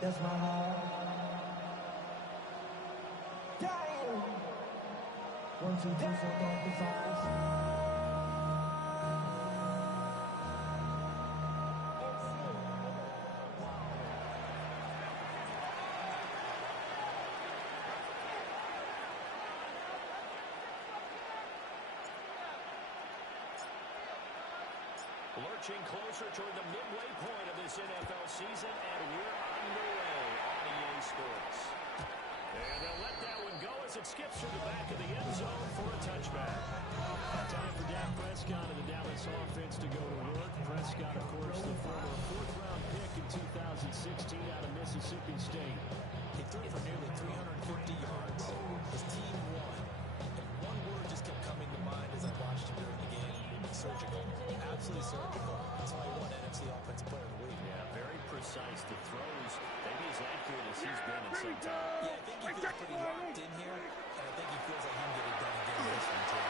That's my heart. Damn. 1, 2, 3, 4, 5. Lurching closer toward the midway point of this NFL season, and we're underway on EA Sports. And they'll let that one go as it skips through the back of the end zone for a touchback. Time for Dak Prescott and the Dallas offense to go to work. Prescott, of course, the former fourth-round pick in 2016 out of Mississippi State. He threw for nearly 350 yards. His team won. And one word just kept coming to mind as I watched him during the game. Surgical. Absolutely surgical. That's why he won NFC Offensive Player of the Week. Yeah, very precise. The throws, maybe as accurate as he's been in some time. Yeah, I think he feels pretty locked in here, and I think he feels like he can get it done again this one, too.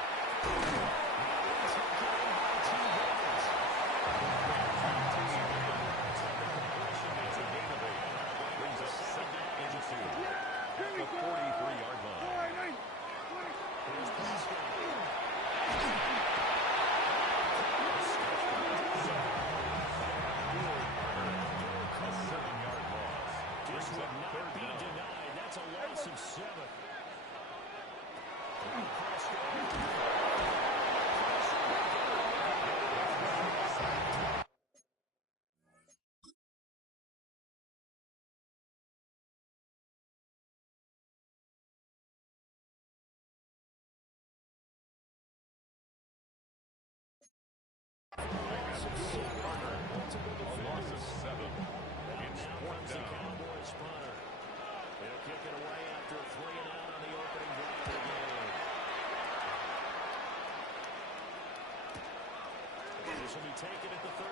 Brings us second and 2 at the 43-yard line. Here's Prescott. Of 7. This will be taken at the 13.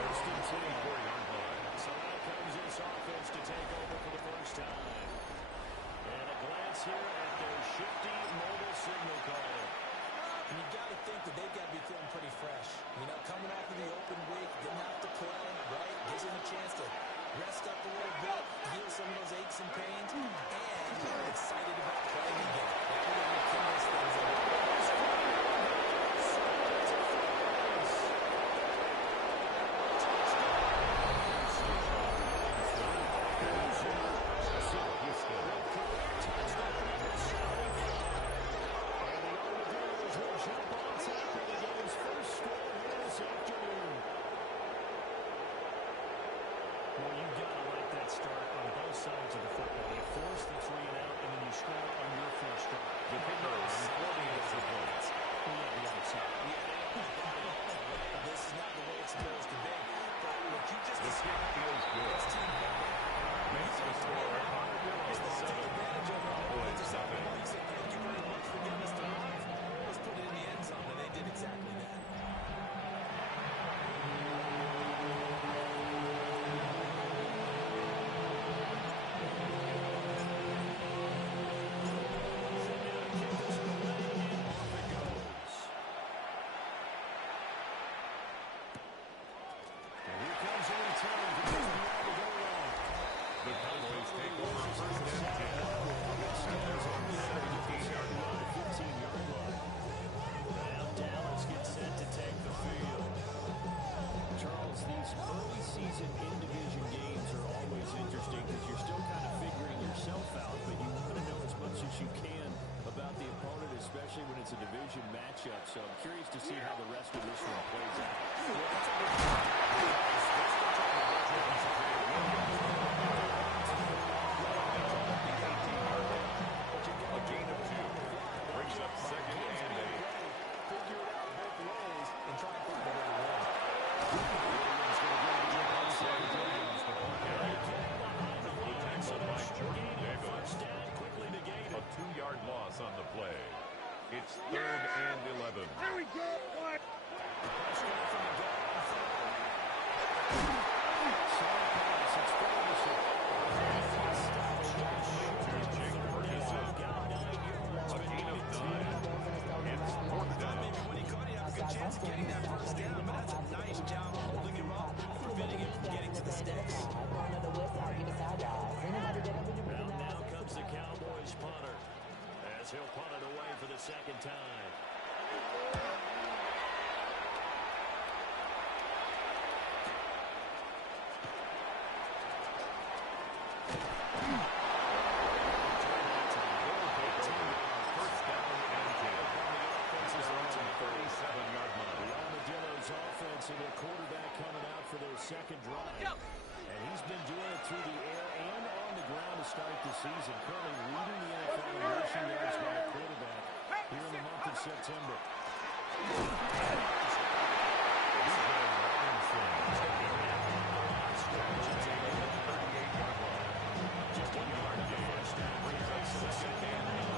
First and 10. So now comes this offense to take over for the first time. And a glance here at their shifty mobile signal caller. And you got to think that they've got to be feeling pretty fresh. You know, coming off of the open week, didn't have to play, right? Gives them a chance to rest up a little bit, heal some of those aches and pains, and they're excited about playing again. They're going to kill those things a little bit. Matchup, so I'm curious to see how the rest of this one plays out. A gain of 2 brings up second and 8. Figure it out both ways and try to find a way to win. A 2-yard loss on the play. It's 3rd and 11. Here we go. What? Chance of getting that first down, but that's a nice job holding him up, preventing him from getting to the sticks. Now comes the Cowboys punter, as he'll punt it away for the second time. And their quarterback coming out for their second drive. And he's been doing it through the air and on the ground to start the season. Currently leading the NFL in rushing yards by a quarterback here in the month of September. Just a yard on the first down. Brings up second and 9.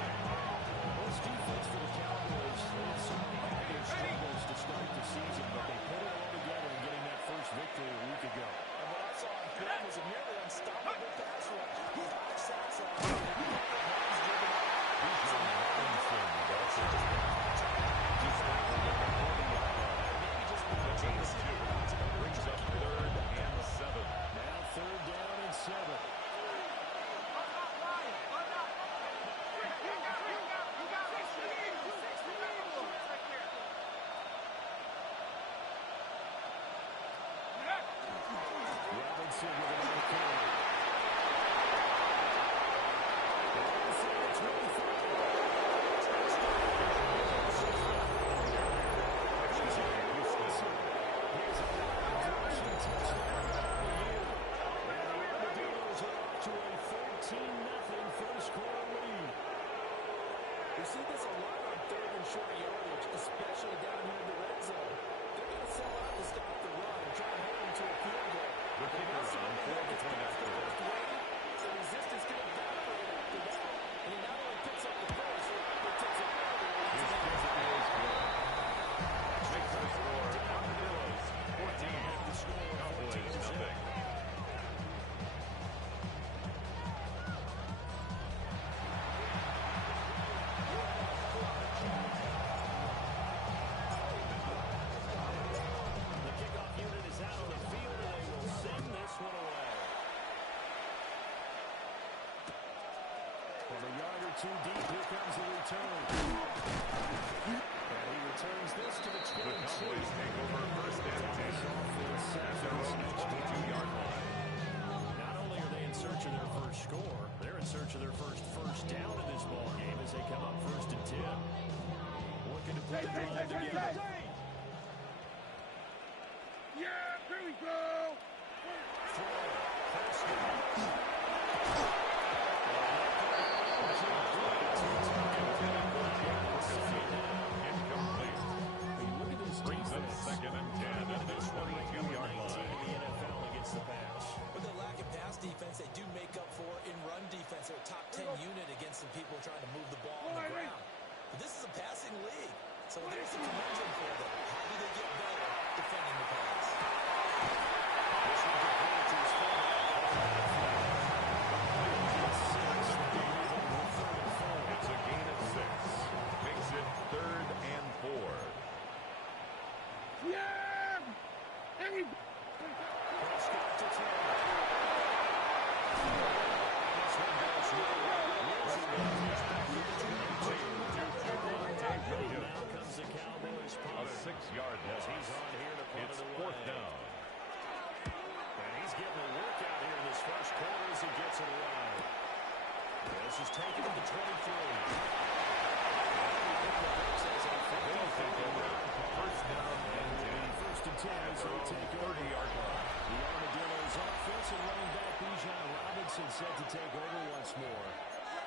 This defense for the Cowboys, they've certainly had their struggles to start the season, but they put it all together in getting that first victory a week ago. And what I saw on film was a nearly unstoppable pass rush. He had sacks last year. Brings up 3rd and 7. Now 3rd down and 7. Robinson with another carry. It's ready for Here's a rushing touchdown of the year. And the Armadillos are up to a 13-0 first quarter lead. We see this a lot on 3rd and short yardage, especially down here in the red zone. They're going to sell out to stop the run and try to hold them to a field goal. The kicker on 4th point after. So resistance can evaporate after that. And he not only picks up the first, but takes it all the way to His the end. kick is good. Makes the score Armadillos 14. Cowboys nothing. The kickoff unit is out on the field, and they will send this one away. From a yard or two deep, here comes the return. And he returns this to the 22. The Cowboys take over 1st and 10 at their own 22-yard line. Not only are they in search of their first score, they're in search of their first down in this ball game as they come up 1st and 10. Looking to put the drive together. Yeah, here we go. Incomplete. Brings up 2nd and 10 at the 22-yard line. In the NFL against the pass. With their lack of pass defense, they do make up for in run defense. They're a top 10 unit against some people trying to move the ball on the ground. But this is a passing league. So there's the conundrum for them. How do they get better defending the pass? This one completed to his It's a gain of 6. Makes it 3rd and 4. Yeah. Here we go. Prescott to Taylor. This one goes Now comes the Cowboys A punter. 6-yard As loss. he's on here to punt It's it away. 4th down. And he's getting a workout here in this first quarter as he gets it away. This is taken to the 23. They'll take over 1st down and 10. 1st and 10 as they take over. 30-yard line. The Armadillos offense and running back Bijan Robinson set to take over once more.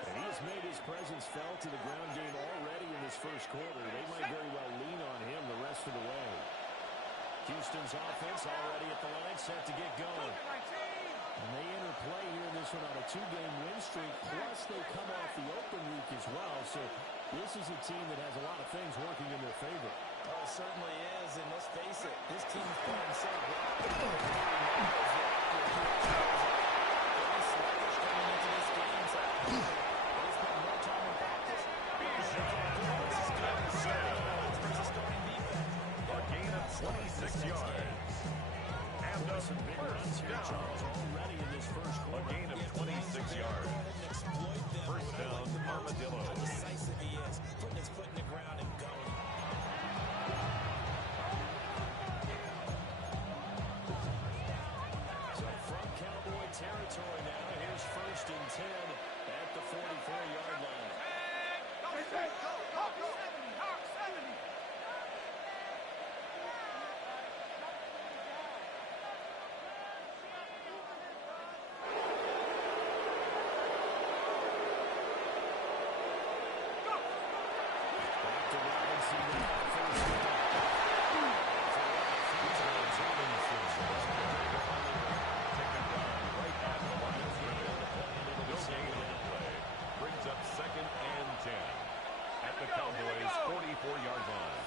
And he has made his presence felt in the ground game already in this first quarter. They might very well lean on him the rest of the way. Houston's offense already at the line, set to get going. And they interplay here in this one on a 2-game win streak, plus they come off the open week as well. So This is a team that has a lot of things working in their favor. Oh, it certainly is, and let's face it, this team's playing so well. Very sluggish coming into this game, so they spend more time in practice. This is good. Versus starting defense. A gain of 26 yards. And a Some big runs here, Charles, already in this first A quarter. gain of 26 yards. First down, Armadillo. How decisive he is, putting his foot in the ground and going. So from Cowboy territory now, here's 1st and 10 at the 44-yard line. Back to Robinson now, first down. Brings up 2nd and 10 at the Cowboys' 44-yard line.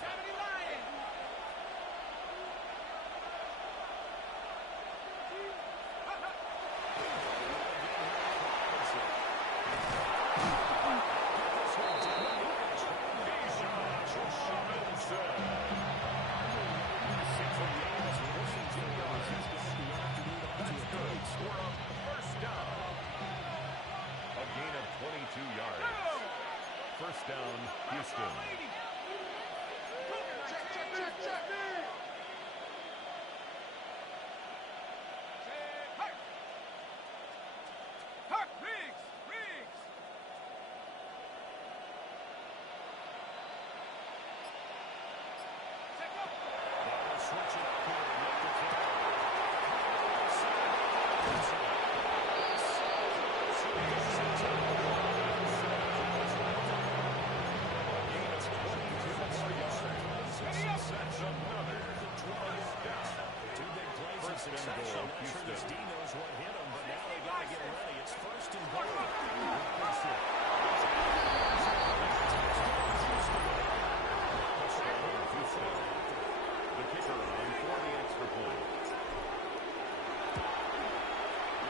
A gain of 22 yards. First down, Houston. They'll switch it up here and look to throw. That's another first down. Two big plays in succession. Not sure this D knows what hit him, but now they got to get ready. It's 1st and goal. The kicker on for the extra point.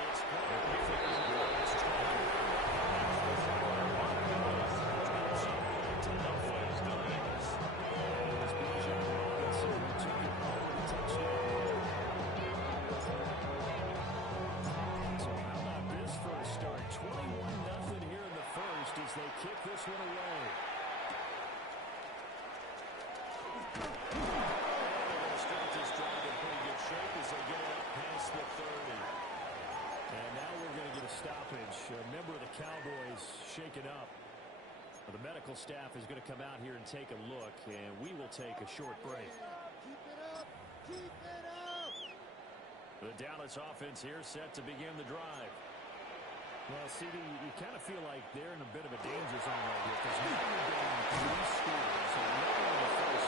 It's The kick is good. No plays done. So how about this first start? 21-0 here in the first as they kick this one away. They're going to start this drive in pretty good shape as they get it up past the 30. And now we're going to get a stoppage. A member of the Cowboys shaken up. The medical staff is going to come out here and take a look, and we will take a short break. Keep it up! Keep it up! The Dallas offense here set to begin the drive. Well, CD, you kind of feel like they're in a bit of a danger zone right here because now you're down 3 scores. So now in the first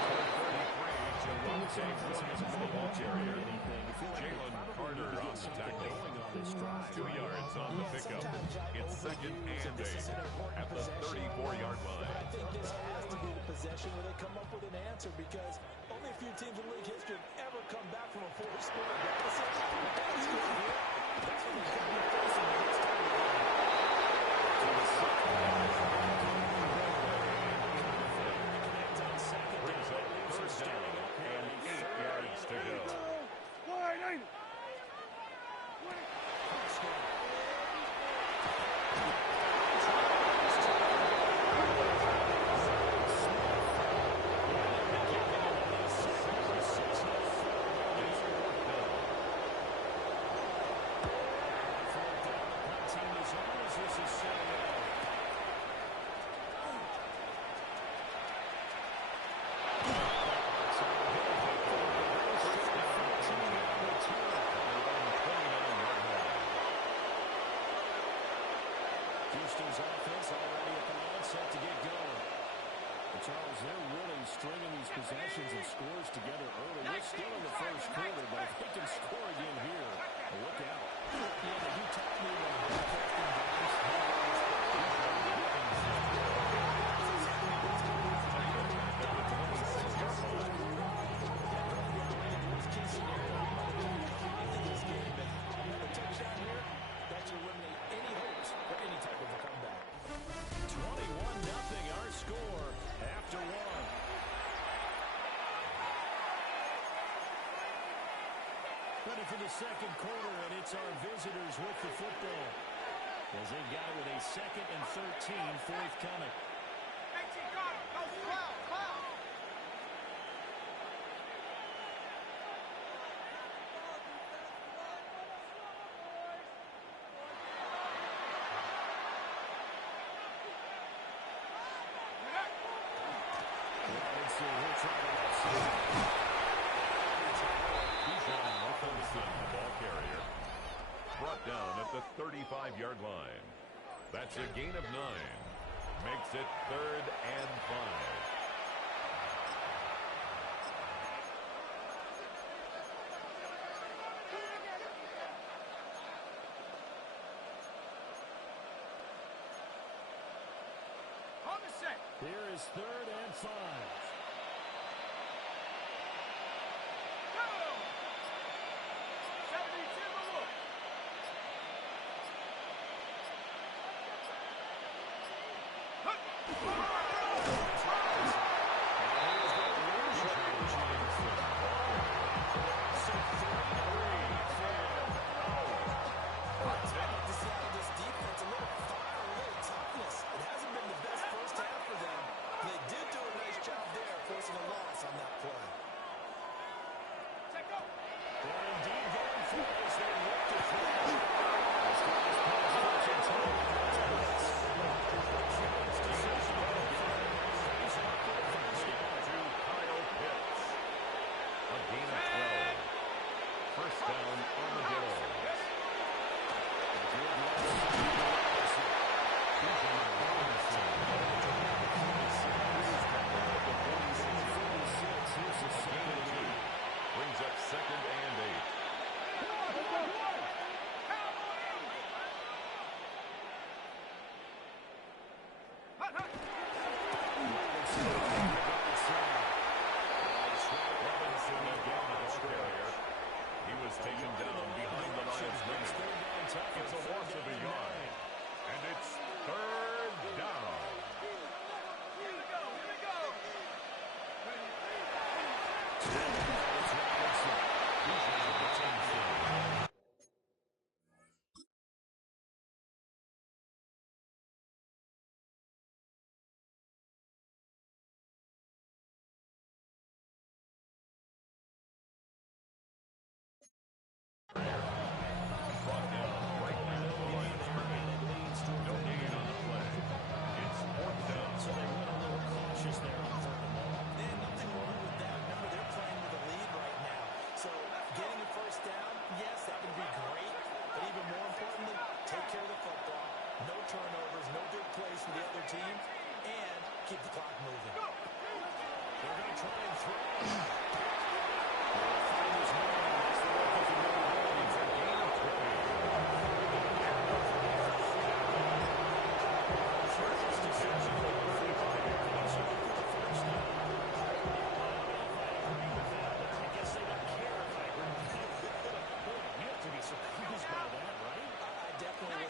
Ball carrier. anything. You feel like Jalen they probably Carter need to on get the something tackle. going on this drive. 2 yards on the pickup. It's 2nd and 8 at the 34-yard But line. I think this has to be the possession where they come up with an answer because only a few teams in league history have ever come back from a 4-score deficit. That's good here. That's what they're going to be facing the next time they go. Connect on second Brings down. up Leaves them 3rd standing down up here and at 8 3rd yards to and go. 8. Wide, ain't it? Houston's offense already at the line, set to get going. But Charles, they're really stringing these possessions and scores together early. We're still in the first quarter, but if they can score again here, look out. Yeah, but you taught me when broadcasting games, Ready for the second quarter, and it's our visitors with the football. As they've got it with a 2nd and 13 forthcoming. Brought down at the 35-yard line. That's a gain of 9. Makes it 3rd and 5. Here is 3rd and 5.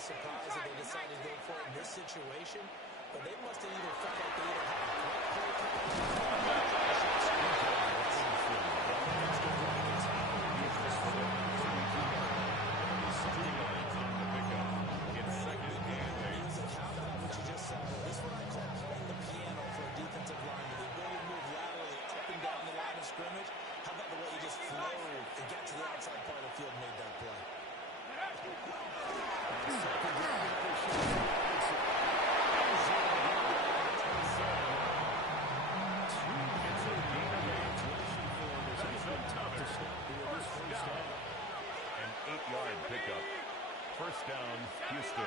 Surprised that they decided to go for it in this situation, but they must have either felt like they either had a great play It's 2nd and 8. How about what you just saw? This is what I call playing the piano for a defensive lineman. The ability to move laterally up and down the line of scrimmage. How about the way he just flowed and got to the outside part of the field and made that play? An 8-yard pickup. First down, Houston.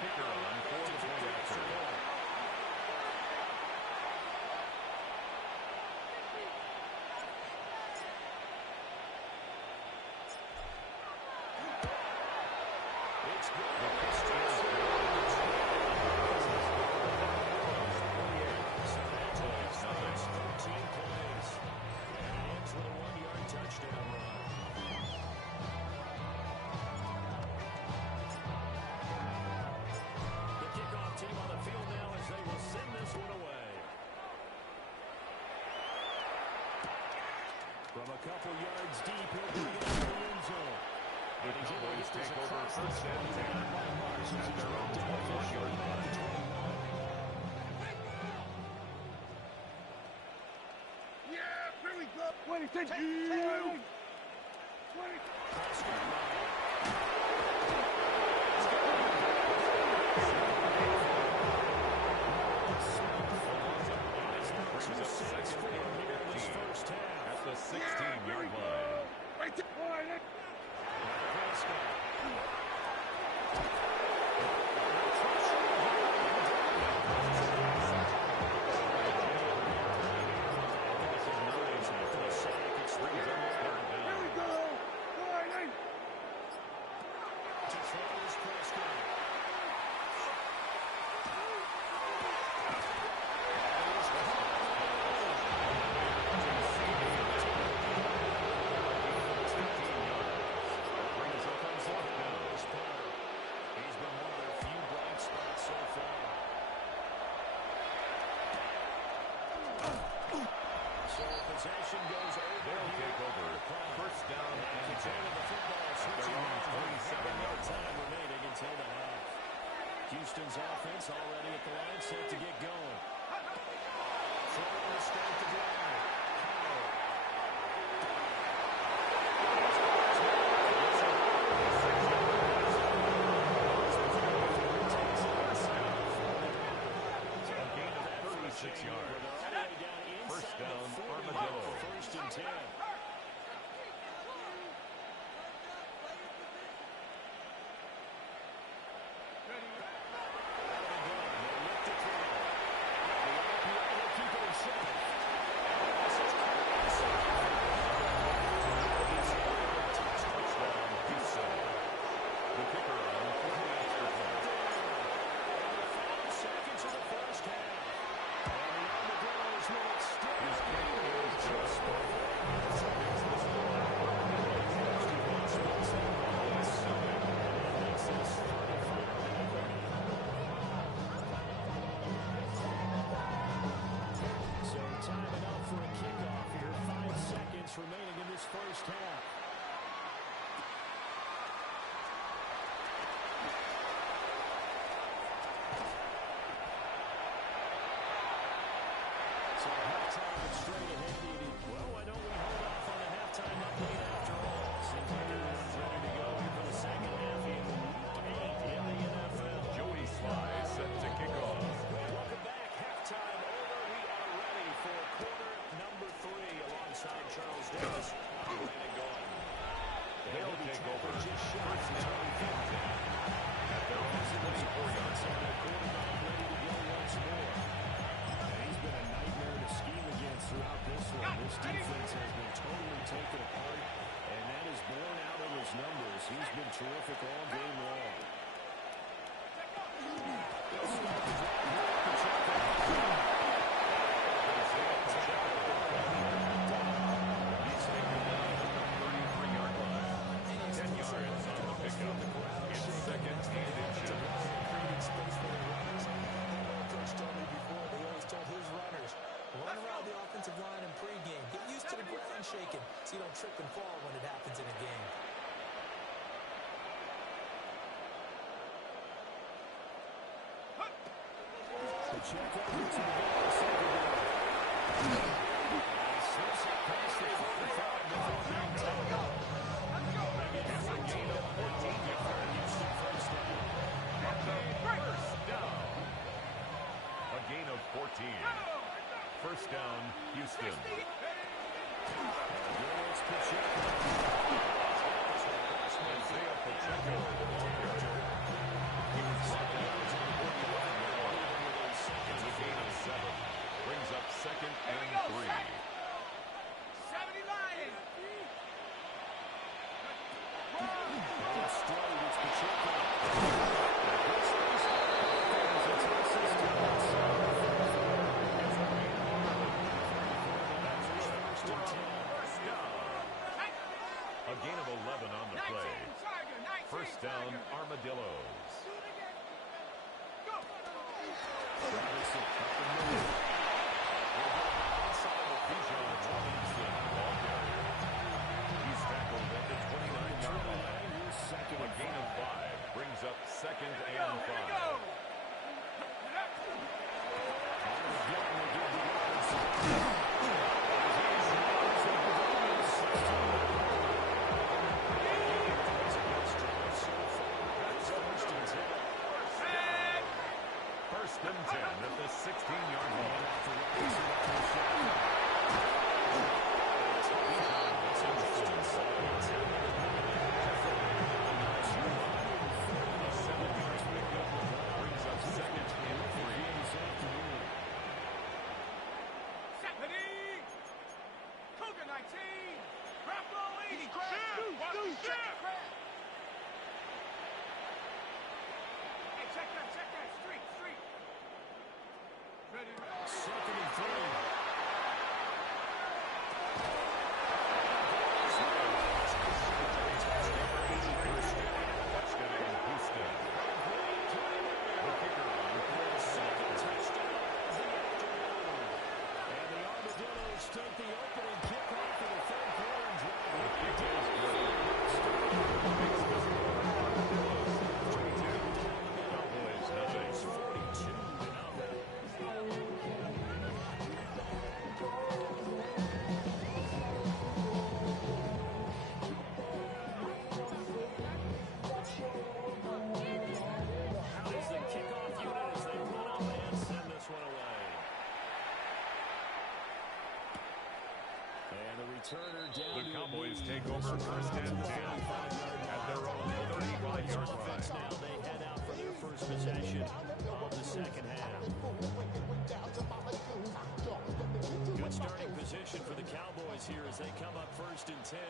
kicker on for the point after. It's good. The kick is good. So that takes the next 13 plays. And it ends with a 1-yard touchdown run. The kickoff team on the field now as they will send this one away. From a couple yards deep, he'll bring it into the end zone. The Cowboys take over first and 10 at their own 21-yard line. Yeah, here we go. 20, 20. Brings up second and 15 at the 16-yard line. Right there. Here we go. Warning. Possession goes over. They'll take over first down and 10 The football at their switching own on. 27-yard Time line. remaining until the half. Houston's offense already at the line, set to get going. Throw to start the drive. A gain of 36 yards. First down, Armadillo. First and 10. Touchdown, Houston. The kicker on for the extra point. 5 seconds of the first half. And the Armadillo is where it still His kick is good. Makes the score 31-7. So time enough for a kickoff here. 5 seconds remaining in this first half. So halftime and straight ahead. Well, why don't we hold off on the halftime update after all? Seems like everyone's ready to go here for the second half in Week 8 in the NFL. Joey Sly set to kick off. Welcome back. Halftime over. We are ready for quarter number 3 alongside Charles Davis. Brandon Gaudin. They'll take over Just shot first down and 10 at their own 24-yard line. their quarterback ready to go once more. And he's been a nightmare to scheme against throughout this one. This defense has been totally taken apart, and that is borne out in his numbers. He's been terrific all game long. He's taken down at the 33-yard line. 10 yards on the pickup. It's second and inches. Creating space for the runners. Coach told me before, they always told his runners, run around the offensive line in pregame. Get used to the ground shaking so you don't trip and fall when it happens in a game. The check over to the ball. Slips it past the 45 before being tackled. It's a gain of 14 yards. Houston first down. First down. A gain of 14. First down, Houston. It's Pacheco. Isaiah Pacheco, the long catcher. He was 7 First down, Armadillos. He's tackled at the 29-yard line. A gain of 5 brings up second and 5. First and 10 at the 16-yard line. The Cowboys take over first and 10 at their own 35-yard line. Now they head out for their first possession of the second half. Good starting position for the Cowboys here as they come up first and 10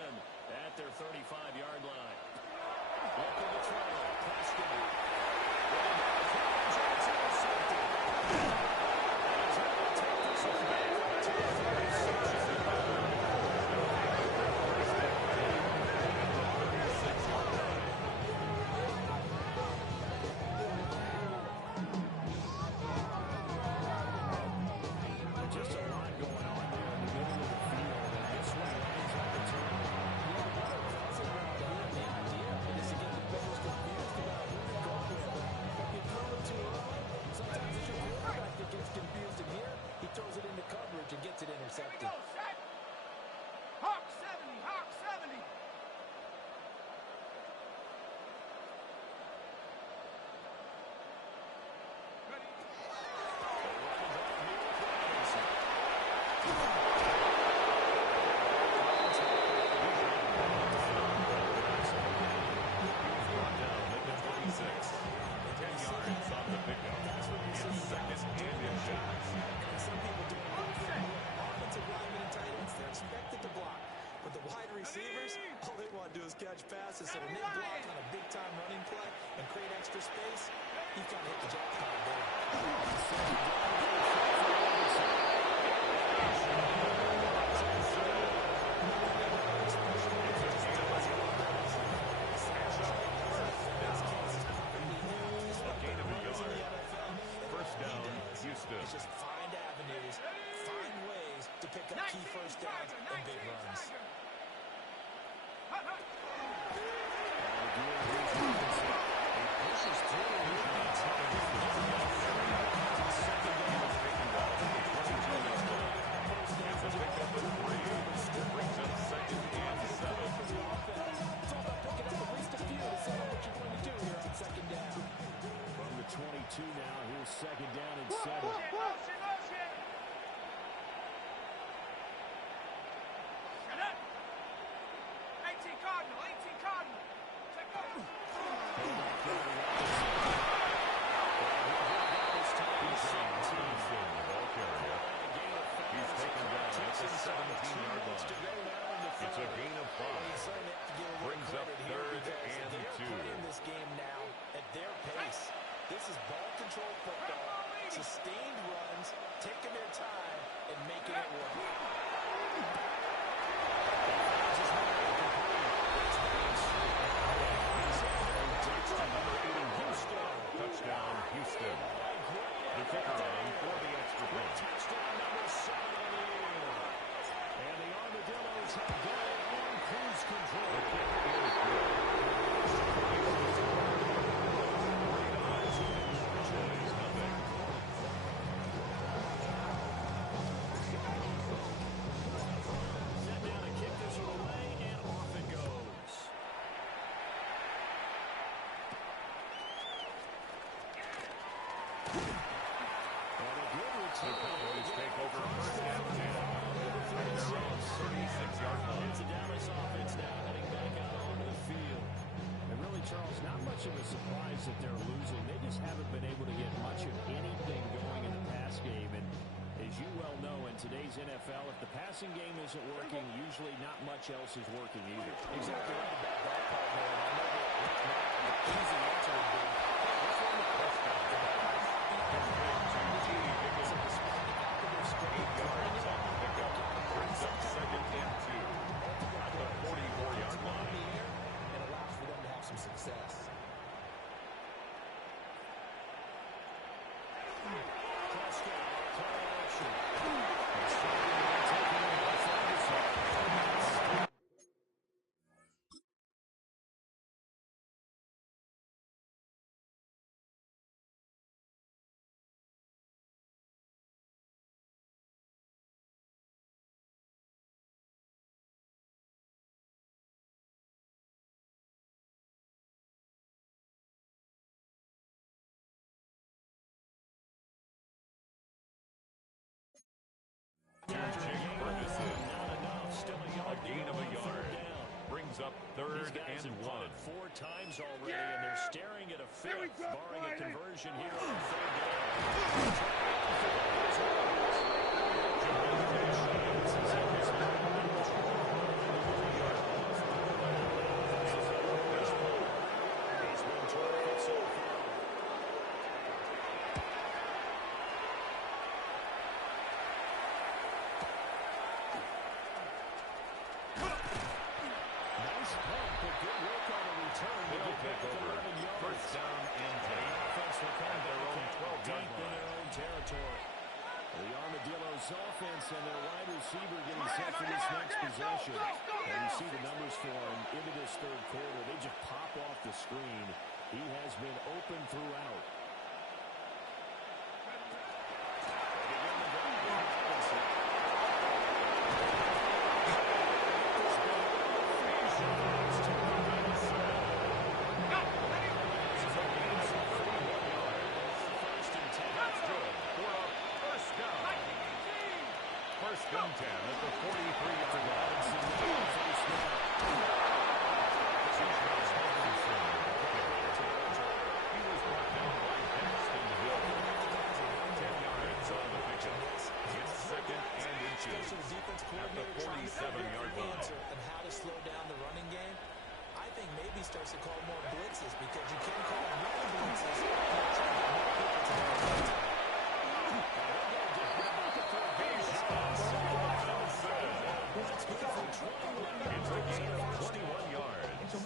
at their 35-yard line. Looking to throw. Prescott. Catch passes, so when they block on a big-time running play and create extra space, you've got to hit the jackpot there. First down, Houston. It's just find avenues, find ways to pick up key first downs and big runs. From the 22 now, here's second down and 7. And a good The return. Cowboys take over first and 10 from their own 36-yard line. It's the Dallas offense now heading back out onto the field. And really, Charles, not much of a surprise that they're losing. They just haven't been able to get much of anything going in the pass game. And as you well know, in today's NFL, if the passing game isn't working, usually not much else is working either. Exactly right about that part, man. I know that right now the easy answer would be, hey, let's run the press down. So despite the fact that they're scoring 8 yards on the pickup. Brings up second and 2 at the 44-yard line. And allows for them to have some success. Prescott, play action. A gain of a yard. Brings up third and 1. 4 times already, and they're staring at a fifth, barring a conversion here on third He's been terrific so far. Nice pump, but good work on the return. They'll take over first down and 10 at their own 12-yard In line. their own territory. The Armadillos offense and their wide receiver getting set for this next possession. And you see the numbers for him into this third quarter. They just pop off the screen. He has been open throughout. First and 10 at the 43-yard line. He was brought down by Paxton Hill. 10 yards on the pickup. It's second and inches at the 47-yard line. And how to slow down the running game, I think maybe starts to call more blitzes because you can call more blitzes and try to get more people to the field. It's a gain of 21 yards. And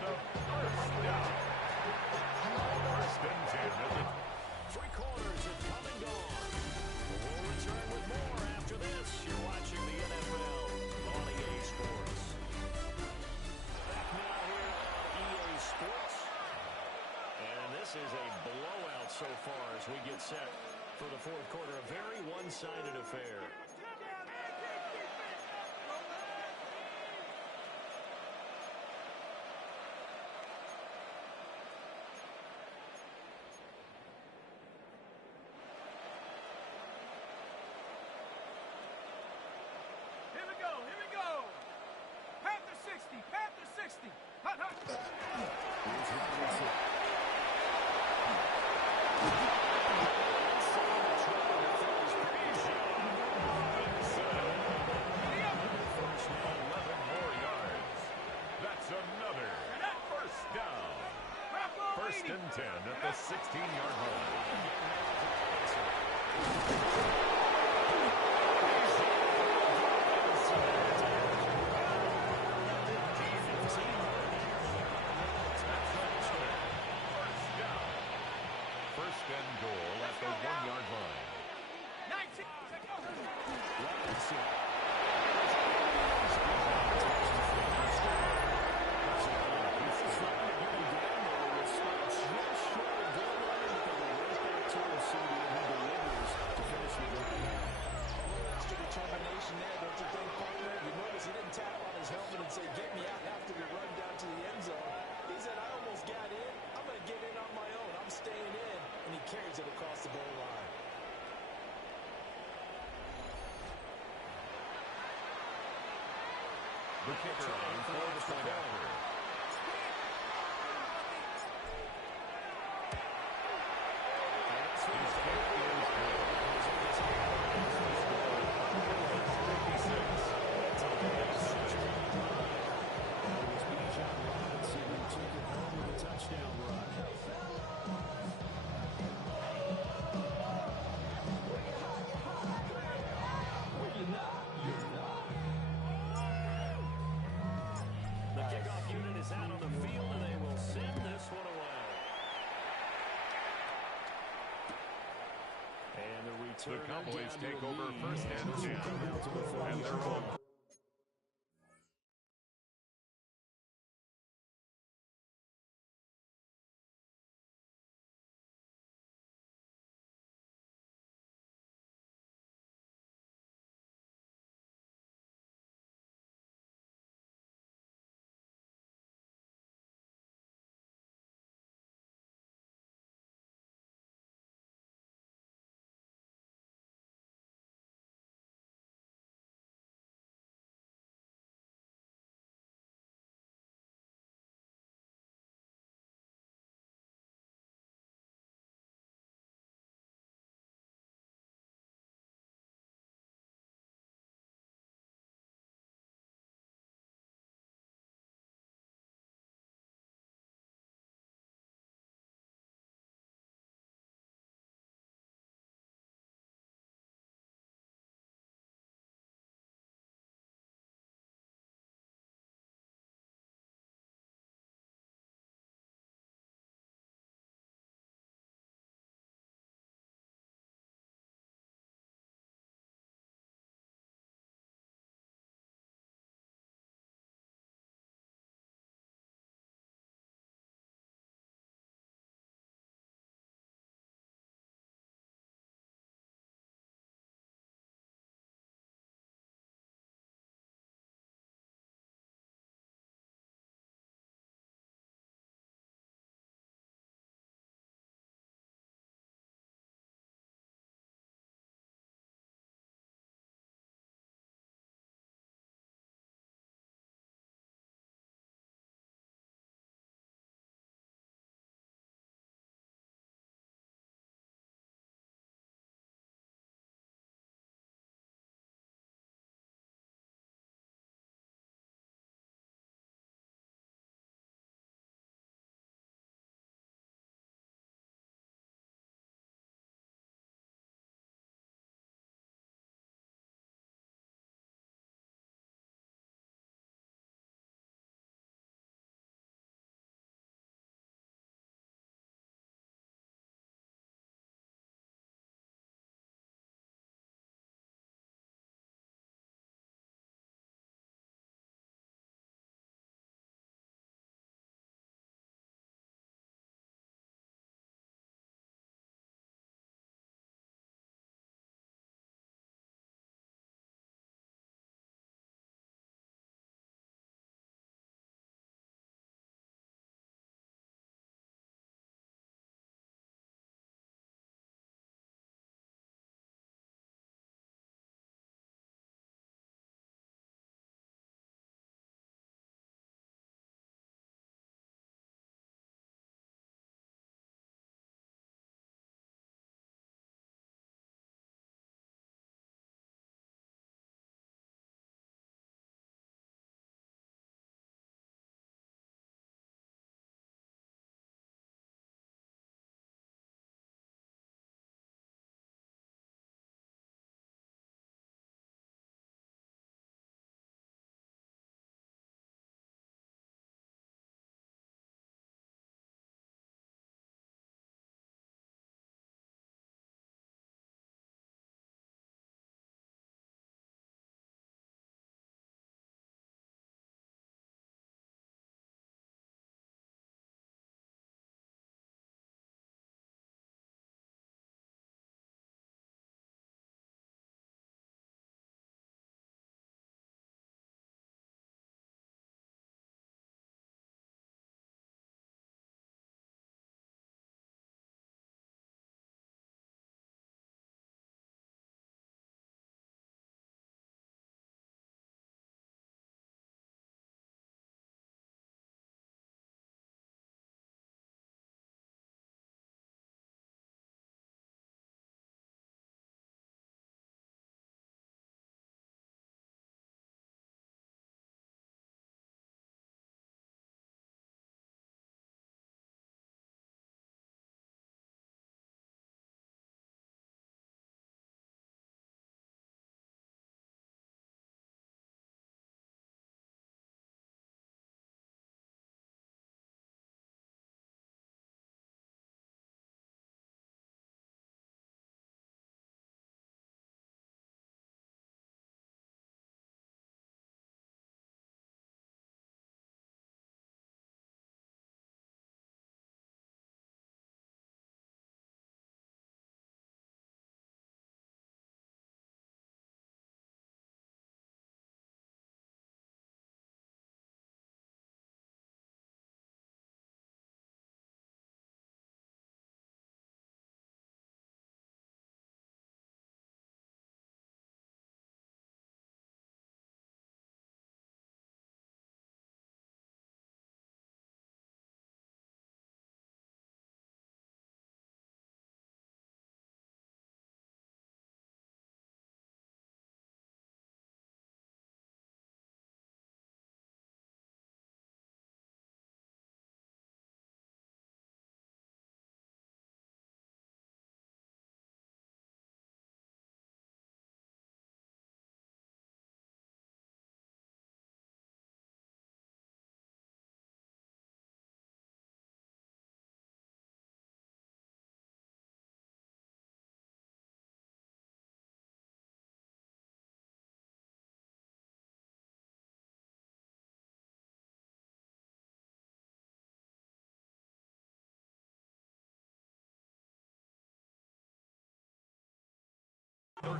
a first down. First and 10 at the 3 quarters have come and gone. We'll return with more after this. You're watching the NFL on EA Sports. Back now here on EA Sports. And this is a blowout so far as we get set for the fourth quarter. A very one-sided affair. Here we go, here we go. Panther 60, Panther 60. Hut, hut. That's another first down. First and 10 at the 16-yard line. First and goal at the 1-yard line. 19. carries it across the goal line. The kicker on for the point after. His kick is good. Touchdown run. The kickoff unit is out on the field, and they will send this one away. And the return. The Cowboys down to take a over lead. first and This will 10. come out to the And their 40. own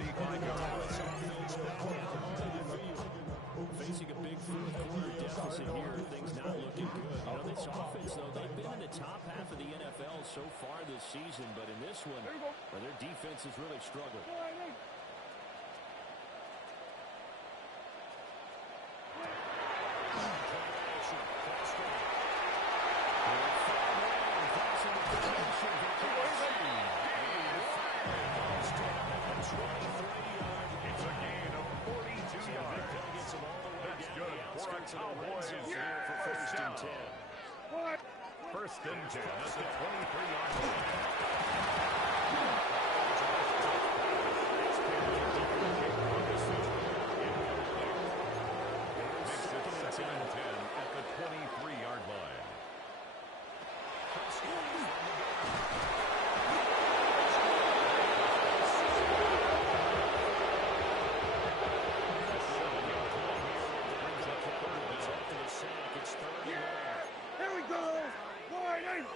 45-yard line. Facing a big fourth quarter deficit here, things not looking good. You know, this offense, though, they've been in the top half of the NFL so far this season, but in this one, well, their defense has really struggled. It's a gain of 42 yards. That's good for our Cowboys here for first and 10. First and 10 at the 23-yard Makes it second and 10 at the 23-yard line. Here we go. Wide eight.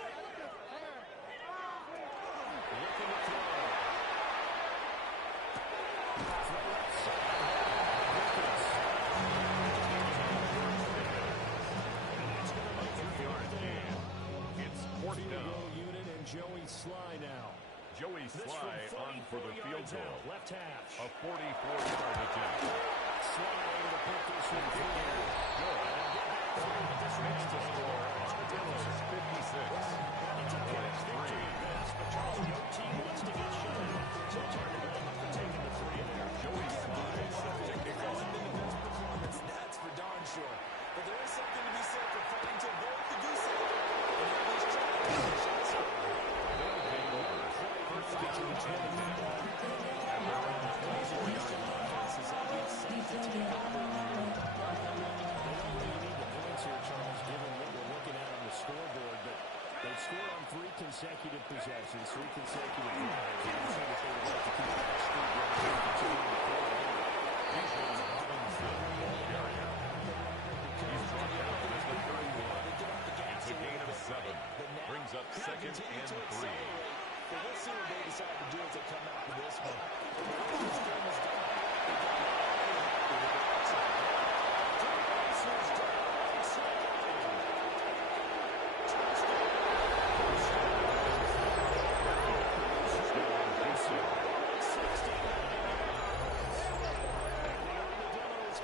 It's fourth down. Unit and Joey Sly now. Joey Sly on for the field goal. Left hash. A 44-yard attempt. Sly able to put this one through. Good. Makes the score Armadillos 56. It's 3. Joey Sly set to kick off. That's for darn sure. But there is something to be said for fighting to avoid the goose egg. And at least try to get the shots on. They'll take over. First down and 10. And they're on the 24-yard line. Scoreboard, but they've scored on 3 consecutive possessions, 3 consecutive drives. You can see that they would like to keep that streak going and continue to play. He's been Robinson area. He's brought down at the 31. It's a gain of 7. Brings up second and 3. But we'll see what they decide to do as they come out with this one. This game is done.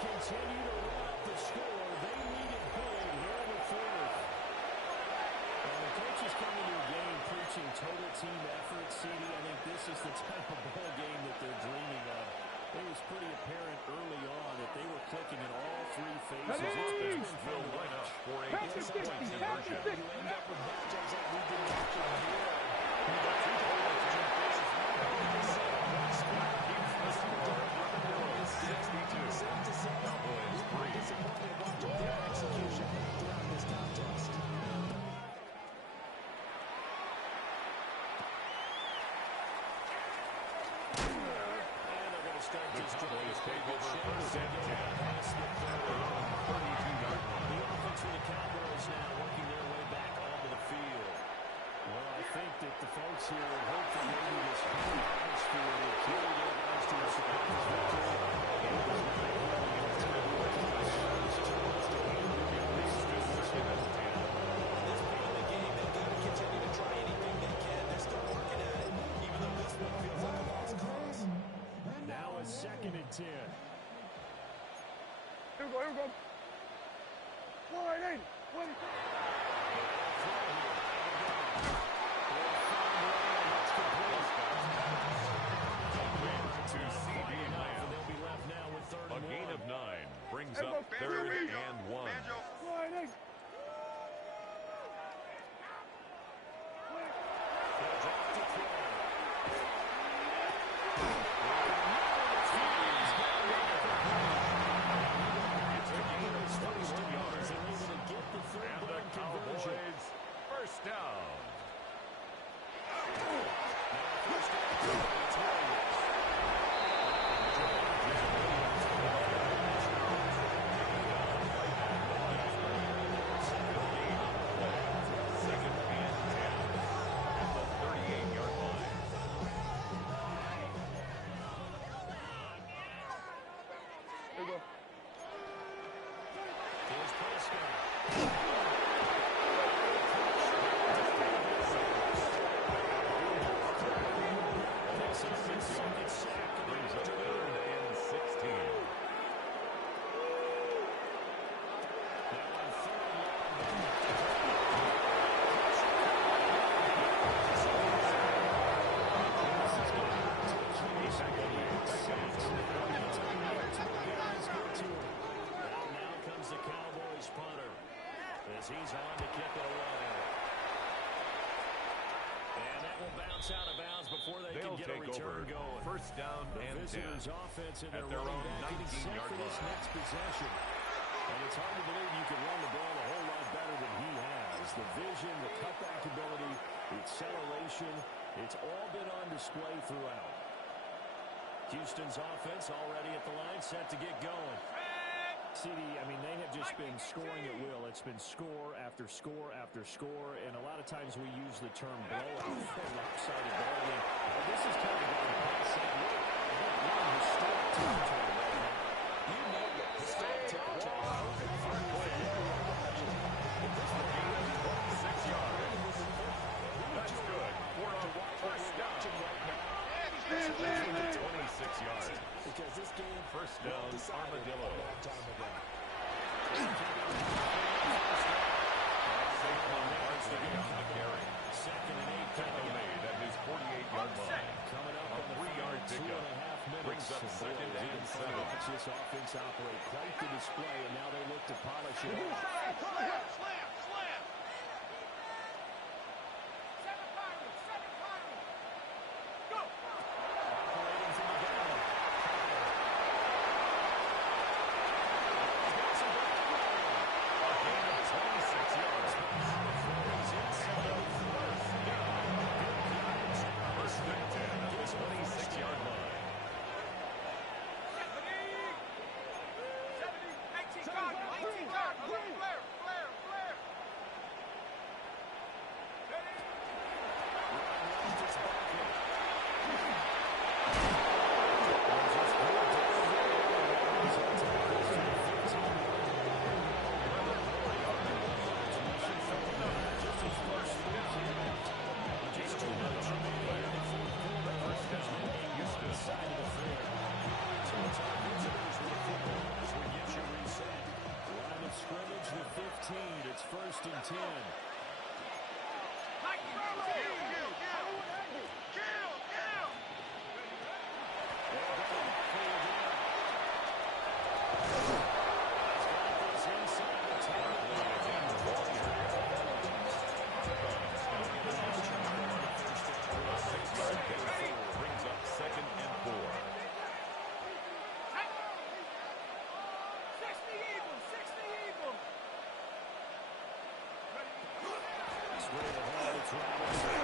Continue to run up the score. They need it big here in the fourth. And the coaches coming to a game preaching total team effort. CD, I think this is the type of ball game that they're dreaming of. It was pretty apparent early on that they were clicking in all 3 phases. Offense will line up for a 2-point conversion. You end up with matchups like we did last year here. Keeps the score. Armadillos 62. Cowboys 3. Disappointed watching their execution throughout this contest. The Cowboys take over first and 10. They're on the 32-yard line. The offense for the Cowboys now working their way back onto the field. Well, I think that the folks here would hope that maybe this home atmosphere will carry their guys to a surprise victory. And it was not really enough to do it. At this point in the game, they've got to continue to try anything they can. They're still working at it, even though this one feels like a lost cause. Now a second and 10. Here we go. Wide eight. Wait. To CD Lamb. They'll be left now with third A and gain 1. of 9 brings up third and 1. Wide eight. It's a gain of 21 yards. They're able to get the third And a bounce out of bounds before they They'll can get a take return over. going. First down The and 10. visitors' offense and At their their running own back getting set 19-yard for this line. next possession. And it's hard to believe you can run the ball a whole lot better than he has. The vision, the cutback ability, the acceleration, it's all been on display throughout. Houston's offense already at the line, set to get going. CD, I mean, they have just been scoring at will. It's been score after score after score, and a lot of times we use the term blowout for a lopsided ball game. But this is kind of gone past that. We're in historic territory right now. You know it. Historic territory. That's good. First down. 26 yards. Because this game First down, Armadillo. a long time ago. Saquon Barkley on the carry. Second and 8. Tackle made at his 48-yard line. Coming up A on the 3-yard pickup. 2.5 minutes. Brings up And second boy, and it's fun to 7. watch this offense operate. Quite the display, and now they look to polish it off. Slam! Seven Pirates! Go! Operating from the gun. A gain of 26 yards. First and 10 at the 26-yard line. 18 guard! Flare! Line of scrimmage, the 15. It's first and 10. Brings up second and 4. 60 Eagles! Straight ahead, it's Robinson.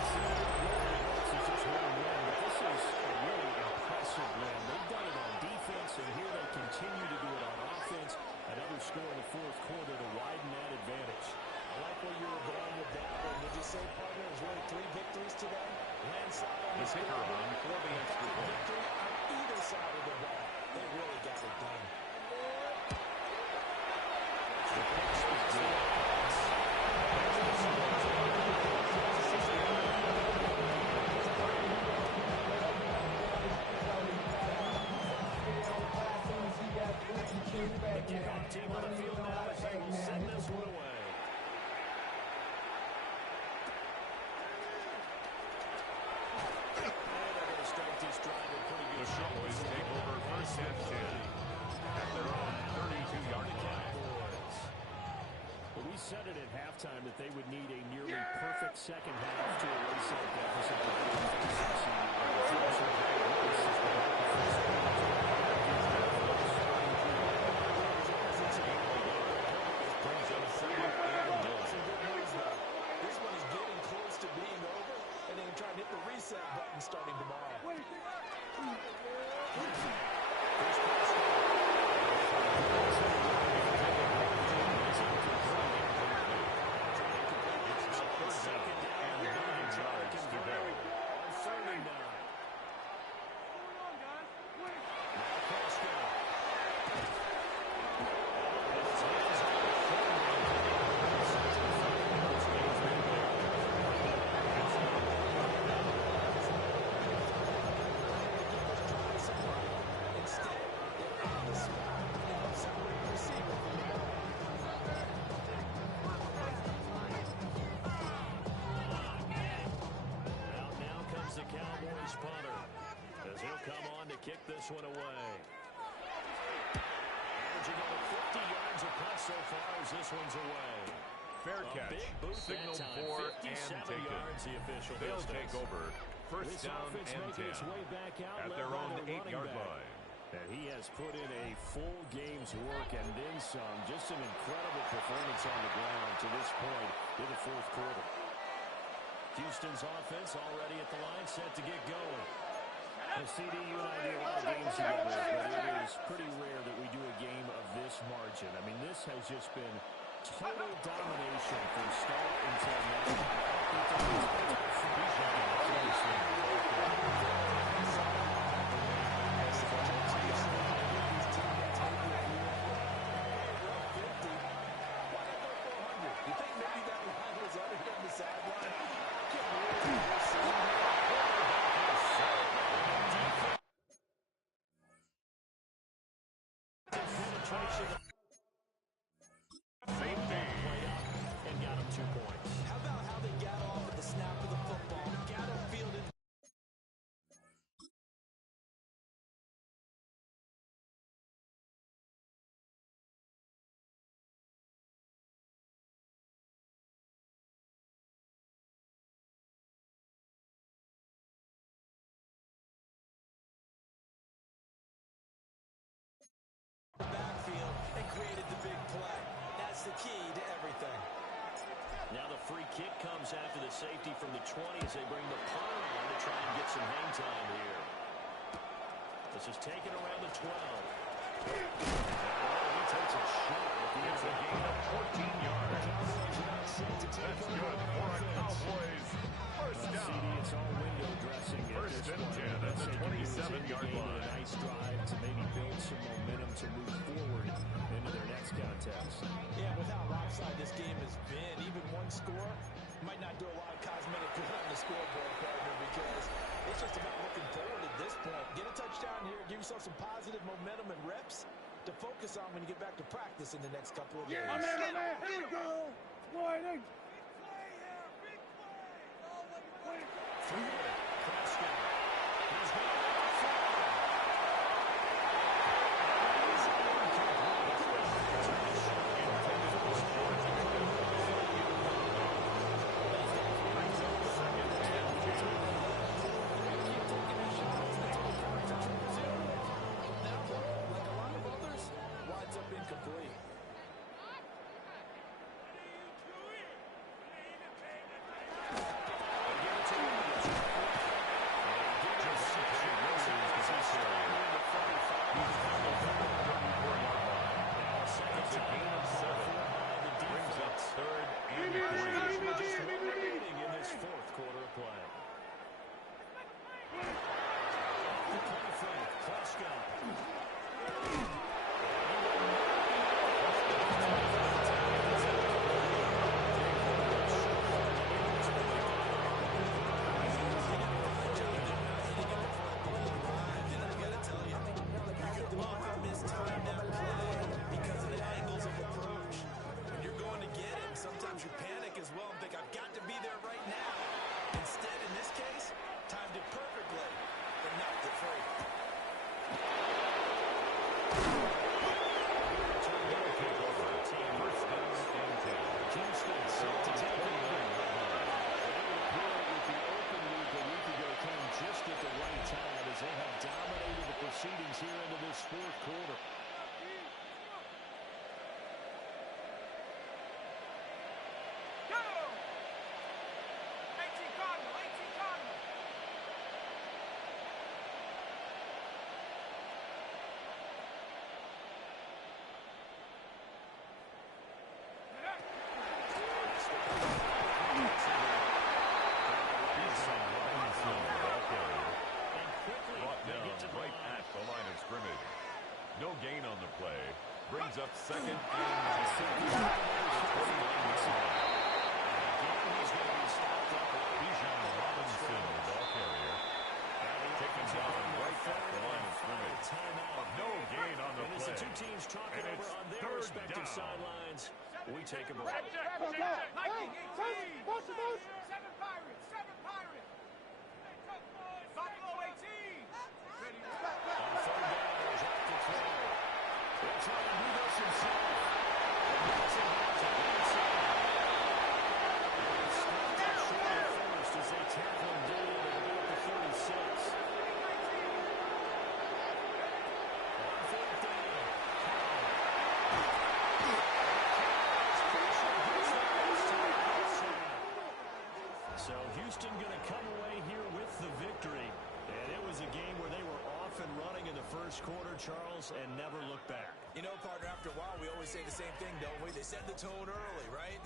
This is just one win, but this is a really impressive win. They've done it on defense, and here they continue to do it on offense. Another score in the fourth quarter to widen that advantage. I like where you were going with that. And would you say, partner, it was really 3 victories today? Landslide on The kicker on for the extra point. victory on either side of the ball. They really got it done. The pass was good. The kickoff team on the field now as they will send this one away. And they're going to start this drive in pretty The good shape. Cowboys take over first and 10 at their own 32-yard line. But we said it at halftime that they would need a nearly perfect second half to erase that deficit that they were facing. Brings up second and 1. Some good news, though. This one is getting close to being over, and they can try to hit the reset button starting tomorrow. Kick this one away. averaging over 50 yards a punt so far as this one's away. Fair catch. Signaled for and taken. They'll take over. First down and 10 at their own 8-yard line. And he has put in a full game's work and then some. Just an incredible performance on the ground to this point in the fourth quarter. Houston's offense already at the line, set to get going. Well, CD, you and I do a lot of games together, but it is pretty rare that we do a game of this margin. I mean, this has just been total domination from start until now. You think maybe that line was under him on the sideline? And got him 2 points. How about how they got off at the snap of the football? Got him fielded. Backfield and created the big play. That's the key to everything. Now the free kick comes after the safety from the 20 as they bring the punter on to try and get some hang time here. This is taken around the 12. He takes a shot. It's a gain of 14 yards. That's good for a Cowboys first down. CD, it's all window dressing. First and 10 at the 27-yard line. A nice drive to maybe build some momentum to move forward into their next contest. Yeah, with how lopsided this game has been, even one score might not do a lot of cosmetic good on the scoreboard, partner, because it's just about looking forward at this point. Get a touchdown here, give yourself some positive momentum and reps to focus on when you get back to practice in the next couple of days. Yeah, man, here we go. Sliding. Prescott. He's got it. No gain on the play. Brings up second and 10. He's going to be stopped up. Bijan Robinson, the ball carrier. Taken down right at the line of scrimmage. No gain on the play. As the two teams talking over on their respective sidelines, we take a break. Lightning 18. Seven Pirates. Buffalo 18. On third down, there's off the throw. They'll try and do first quarter, Charles, and never look back. You know, partner, after a while, we always say the same thing, don't we? They set the tone early, right?